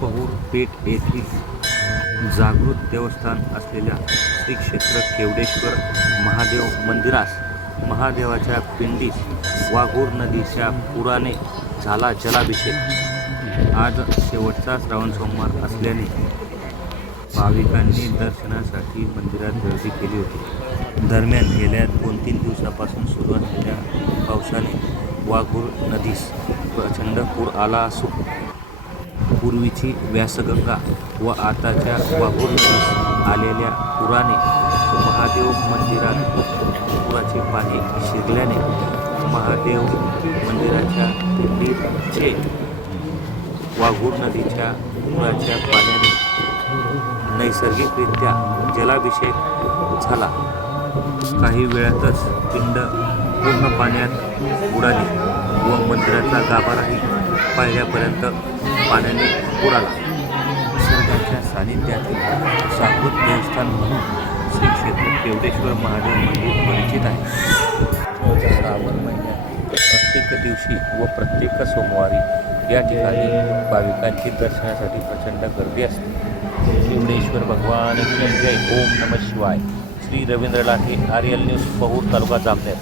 पहूर पेठ येथील जागृत देवस्थान असलेल्या श्री क्षेत्र केवडेश्वर महादेव मंदिरास महादेवाच्या पिंडीस वाघूर नदीच्या पुराने झाला जलाभिषेक. आज शेवटचा श्रावण सोमवार असल्याने भाविकांनी दर्शनासाठी मंदिरात गर्दी केली होती. दरम्यान गेल्या दोन तीन दिवसापासून सुरू असलेल्या पावसाने वाघूर नदीस प्रचंड पूर आला असून पूर्वीची व्यासगंगा व आताच्या वाघूर नदीस आलेल्या पुराने महादेव मंदिरात पुराचे पाणी शिरल्याने महादेव मंदिराच्या पिंडीचे वाघूर नदीच्या पुराच्या पाण्याने नैसर्गिकरित्या जलाभिषेक झाला. काही वेळातच पिंड पूर्ण पाण्यात बुडाली व मंदिराचा गाभाराही पाहिल्यापर्यंत पाण्याने बुडाला निसर्गाच्या सानिध्यातील साकृत देवस्थान म्हणून श्री क्षेत्र केवडेश्वर महादेव मंदिर परिचित आहे. श्रावण महिन्यात प्रत्येक दिवशी व प्रत्येक सोमवारी या ठिकाणी भाविकांची दर्शनासाठी प्रचंड गर्दी असते. केवडेश्वर भगवान जय ओम नमः शिवाय. श्री रवींद्र लाठे आर्यल न्यूज पहूर तालुका जामनेर.